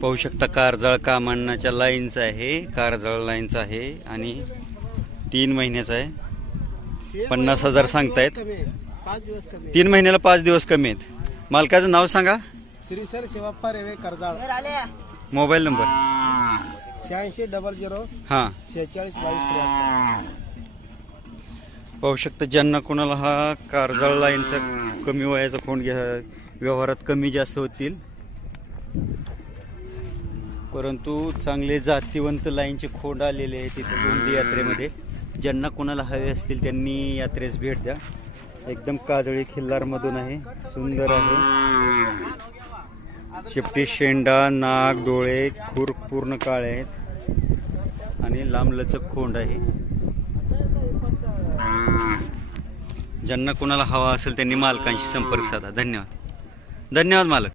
पाहू शकता कारजाळ कामांनाच्या लाईनचा आहे, कारजाळ लाईनचा आहे आणि 3 महिन्याचा आहे. 50,000 सांगतायत. 3 महिन्याला 5 दिवस कमी आहेत. मालकाचं नाव सांगा. श्रीसर शिवाप्पा रेवे करजाळ. मोबाईल नंबर 8600 हां. 4622. पाहू शकता ज्यांना कोणाला हा कारजाळ लाईनचा कमी वयाचा खोंड घ्या, व्यवहारात कमी जास्त होतील, परंतु चांगले जातीवंत लाईनचे खोंड आलेले आहेत तिथे गोंदी यात्रेमध्ये. ज्यांना कोणाला हवे असतील त्यांनी यात्रेस भेट द्या. एकदम काजळी खिल्लारमधून आहे, सुंदर आहे. शेपटी, शेंडा, नाक, डोळे, खूर पूर्ण काळे आहेत आणि लांबलचक खोंड आहे. ज्यांना कोणाला हवा असेल त्यांनी मालकांशी संपर्क साधा. धन्यवाद. धन्यवाद मालक.